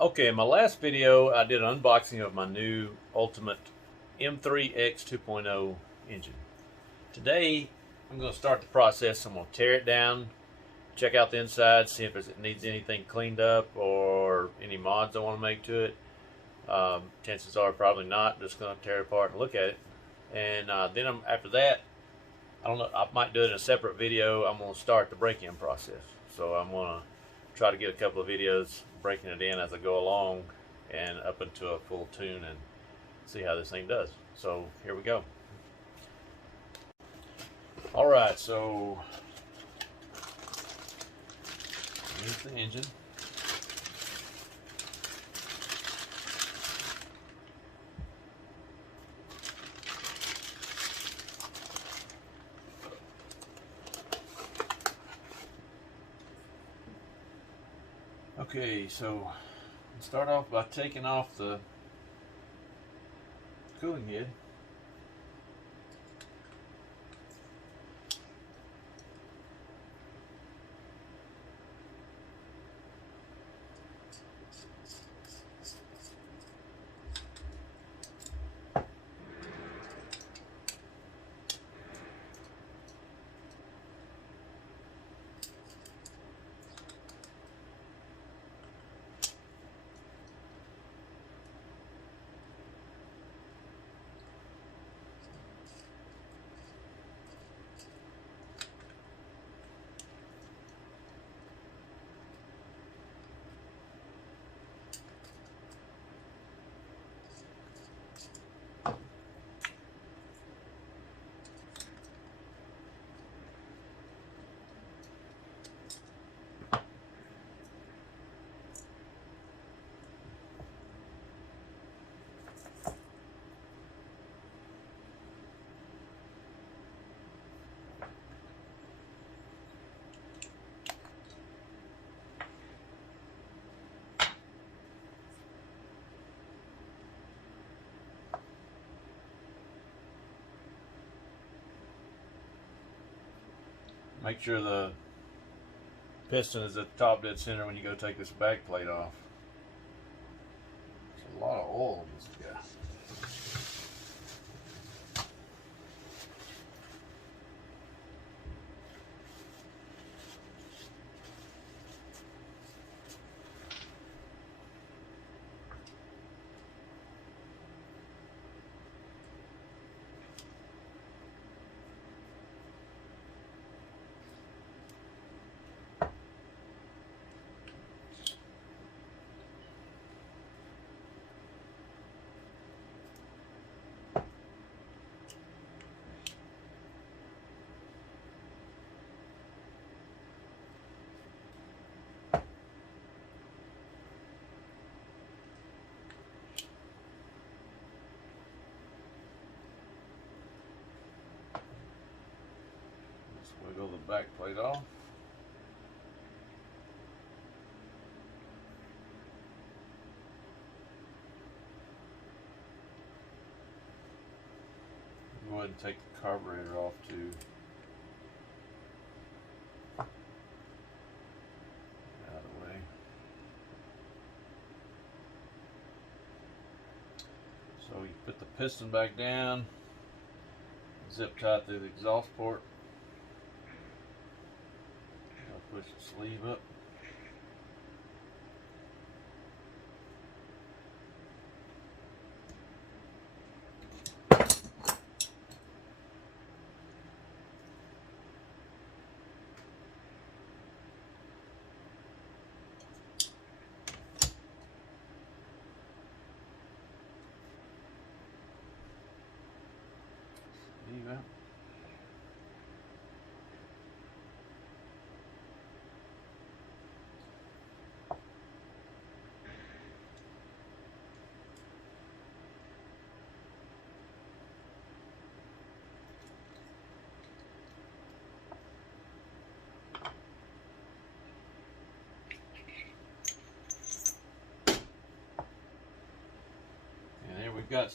Okay, in my last video, I did an unboxing of my new Ultimate M3x 2.0 engine. Today, I'm going to start the process. I'm going to tear it down, check out the inside, see if it needs anything cleaned up or any mods I want to make to it. Chances are probably not. Just going to tear it apart and look at it. And then after that, I don't know, I might do it in a separate video. I'm going to start the break-in process. So I'm going to try to get a couple of videos breaking it in as I go along and up into a full tune and see how this thing does. So here we go. Alright, so here's the engine. Okay, so start off by taking off the cooling head. Make sure the piston is at the top dead center when you go take this back plate off. There's a lot of oil in this guy. Wiggle the back plate off. Go ahead and take the carburetor off too. Out of the way. So you put the piston back down, zip tie through the exhaust port. Push the sleeve up. Sleeve out.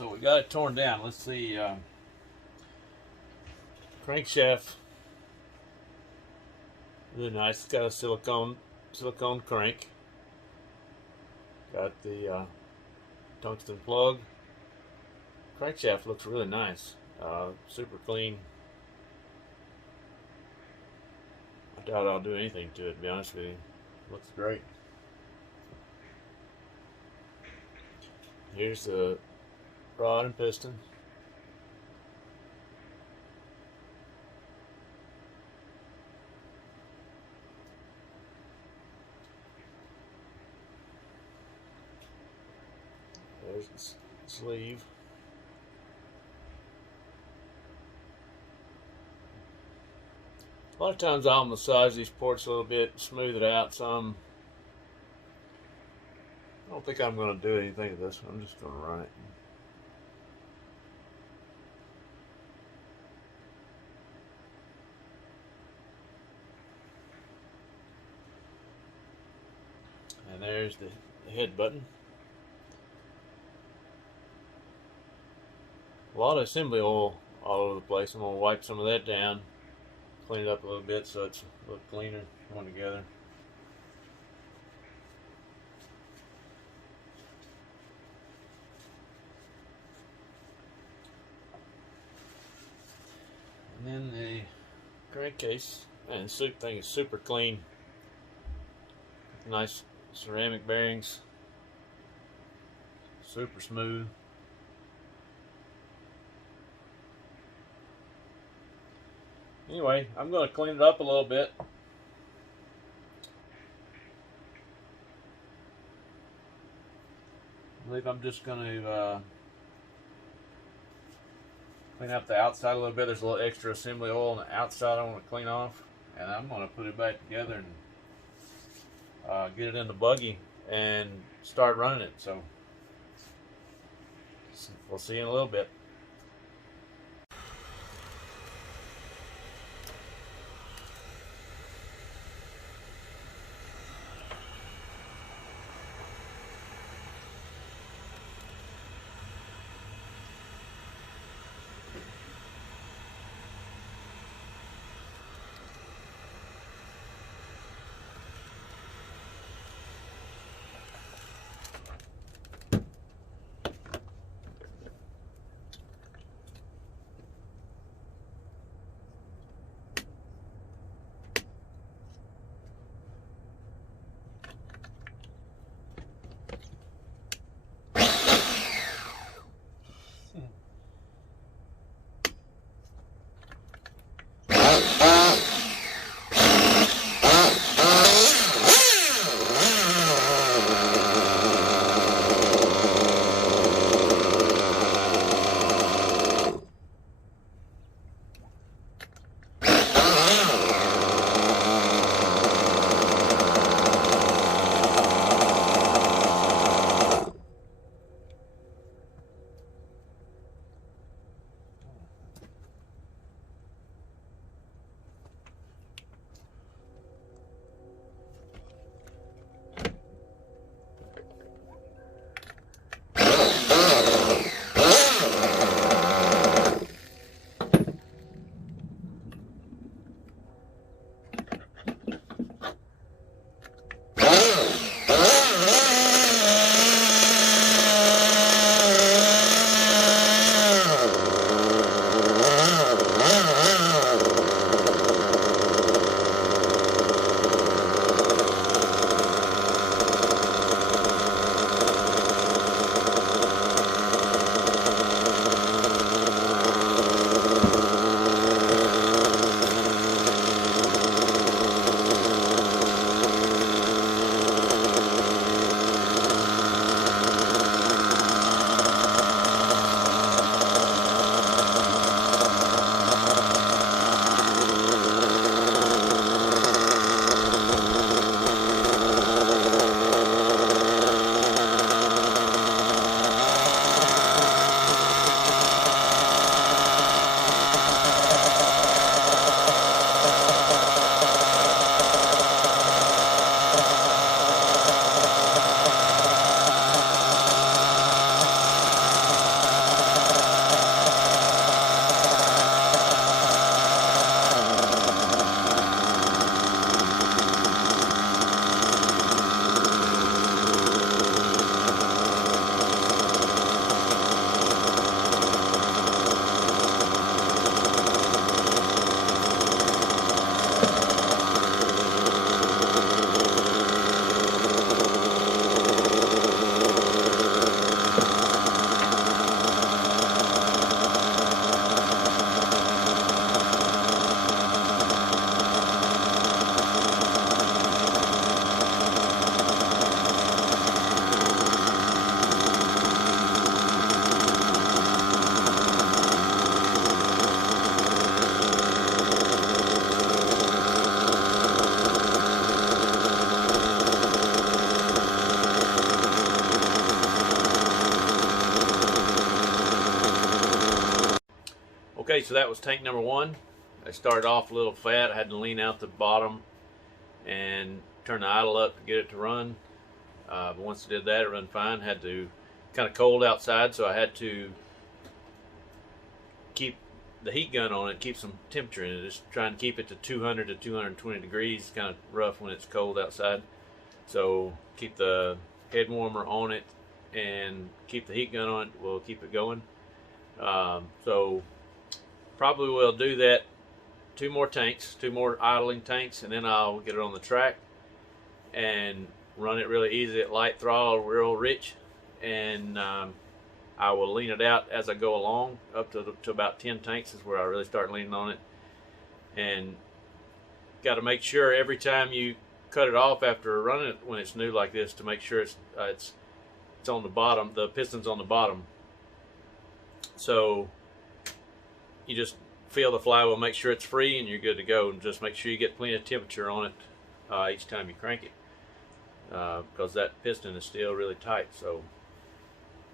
We got it torn down. Let's see. Crankshaft, really nice. It's got a silicone crank. Got the tungsten plug. Crankshaft looks really nice. Super clean. I doubt I'll do anything to it, to be honest with you. Looks great. Here's the rod and piston. There's the sleeve. A lot of times I'll massage these ports a little bit, smooth it out some. I don't think I'm going to do anything to this one. I'm just going to run it. And there's the head button. A lot of assembly oil all over the place. I'm going to wipe some of that down, clean it up a little bit so it's a little cleaner going together. And then the crankcase and soup thing is super clean. Nice ceramic bearings, super smooth. Anyway, I'm going to clean it up a little bit. I believe I'm just going to clean up the outside a little bit. There's a little extra assembly oil on the outside I want to clean off, and I'm going to put it back together and get it in the buggy and start running it. So we'll see you in a little bit. Okay, so that was tank number one. I started off a little fat. I had to lean out the bottom and turn the idle up to get it to run. But once I did that, it ran fine. Had to, kind of cold outside, so I had to keep the heat gun on it, keep some temperature in it. Just trying to keep it to 200 to 220 degrees. Kind of rough when it's cold outside. So keep the head warmer on it and keep the heat gun on it. We'll keep it going. So probably will do that 2 more tanks, 2 more idling tanks, and then I'll get it on the track and run it really easy at light throttle, real rich, and I will lean it out as I go along up to about 10 tanks is where I really start leaning on it. And got to make sure every time you cut it off after running it when it's new like this to make sure it's on the bottom, the piston's on the bottom. So you just feel the flywheel, make sure it's free, and you're good to go. And just make sure you get plenty of temperature on it each time you crank it, because that piston is still really tight. So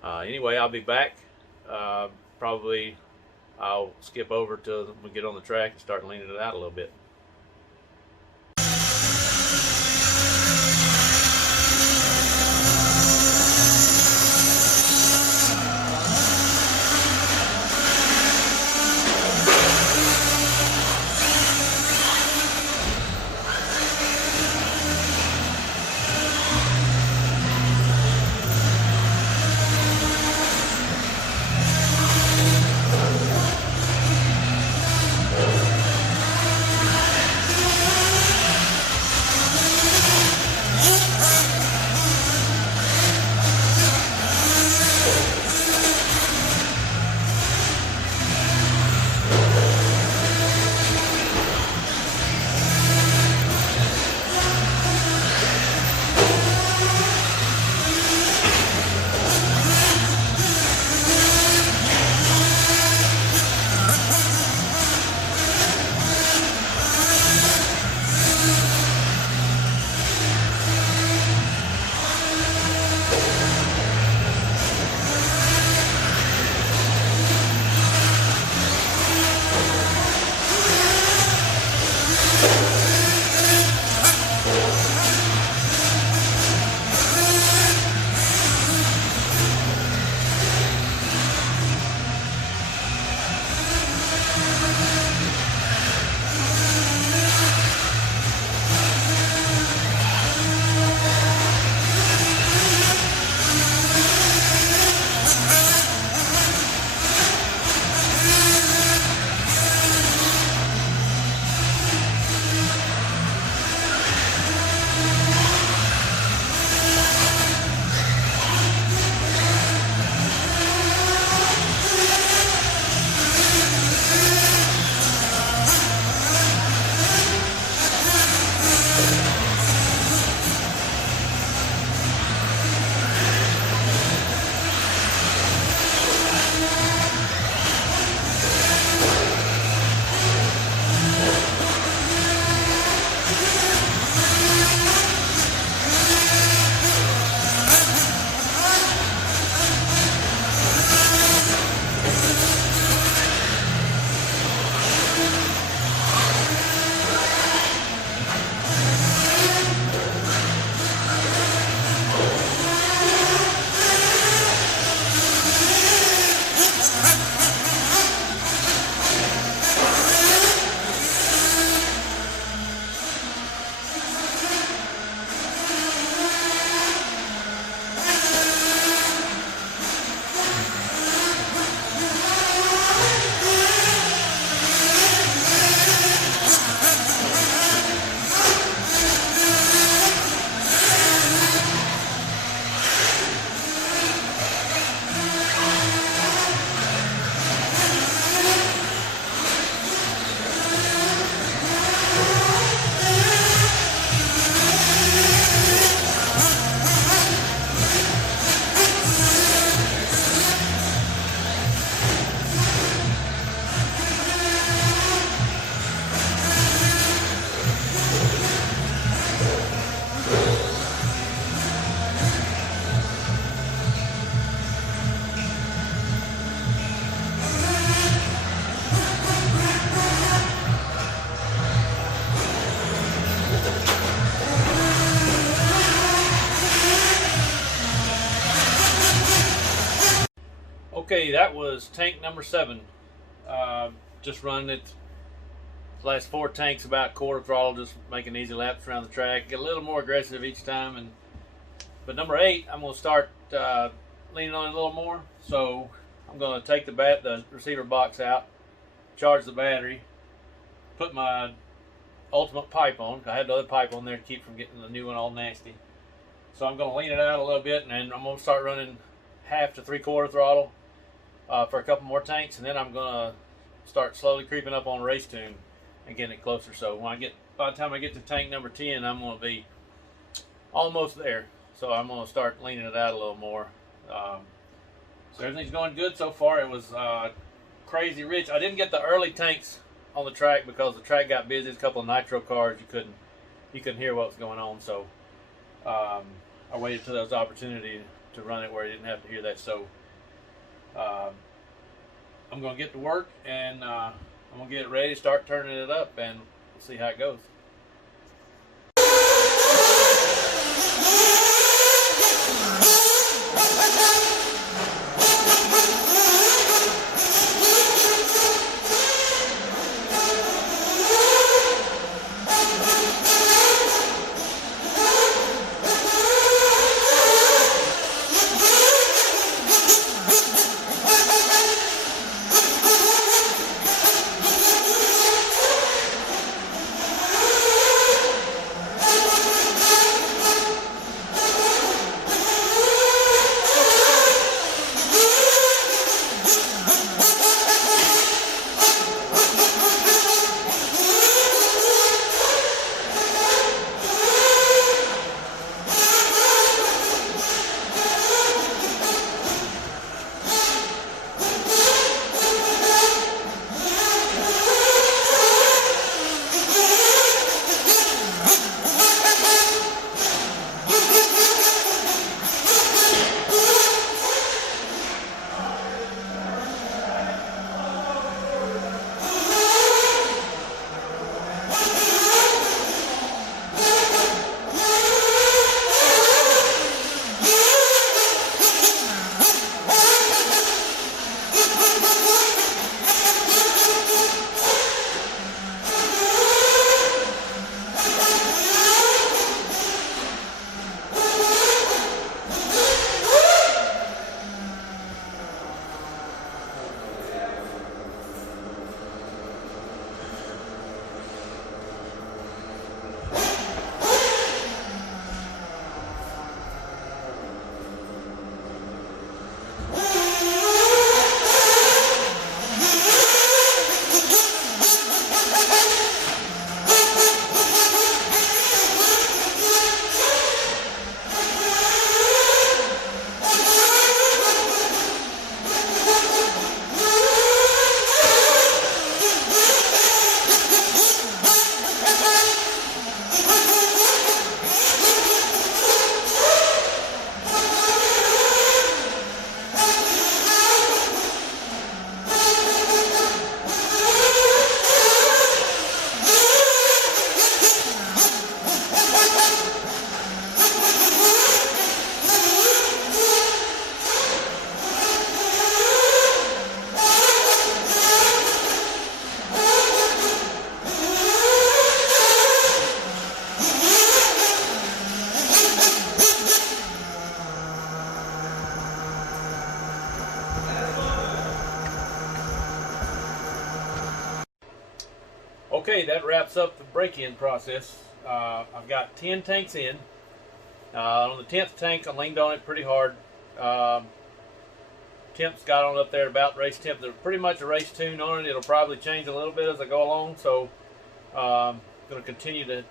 anyway, I'll be back. Probably I'll skip over till we get on the track and start leaning it out a little bit. Okay, that was tank number 7. Just running it. Last 4 tanks about quarter throttle, just making easy laps around the track. Get a little more aggressive each time, but number 8, I'm going to start leaning on it a little more. So I'm going to take the receiver box out, charge the battery, put my Ultimate pipe on. I had the other pipe on there to keep from getting the new one all nasty. So I'm going to lean it out a little bit, and then I'm going to start running half to 3/4 throttle for a couple more tanks, and then I'm going to start slowly creeping up on race tune and getting it closer. So by the time I get to tank number 10, I'm going to be almost there. So I'm going to start leaning it out a little more. So everything's going good so far. It was crazy rich. I didn't get the early tanks on the track because the track got busy. There's a couple of nitro cars. You couldn't hear what was going on. So I waited till there was opportunity to run it where I didn't have to hear that. So I'm going to get to work, and I'm going to get it ready, start turning it up, and we'll see how it goes. Okay, that wraps up the break-in process. I've got 10 tanks in. On the 10th tank, I leaned on it pretty hard. Temps got on up there about race temp. There's pretty much a race tune on it. It'll probably change a little bit as I go along, so I'm going to continue to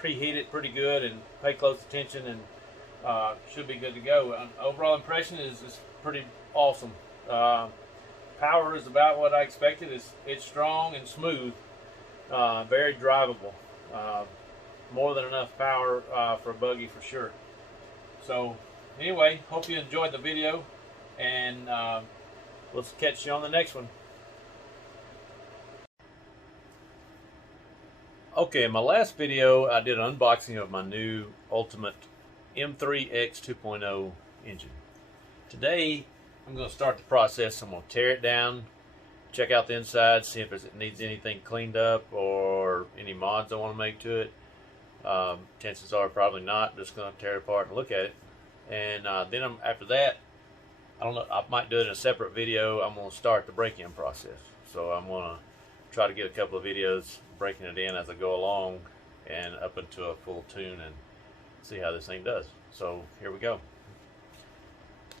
preheat it pretty good and pay close attention, and should be good to go. Overall impression is pretty awesome. Power is about what I expected. It's strong and smooth, very drivable. More than enough power for a buggy for sure. So anyway, hope you enjoyed the video, and we'll catch you on the next one. Okay, in my last video I did an unboxing of my new Ultimate M3x 2.0 engine. Today I'm going to start the process. I'm going to tear it down, check out the inside, see if it needs anything cleaned up or any mods I want to make to it. Chances are probably not. Just going to tear it apart and look at it. And then after that, I don't know, I might do it in a separate video. I'm going to start the break-in process. So I'm going to try to get a couple of videos breaking it in as I go along and up into a full tune and see how this thing does. So here we go.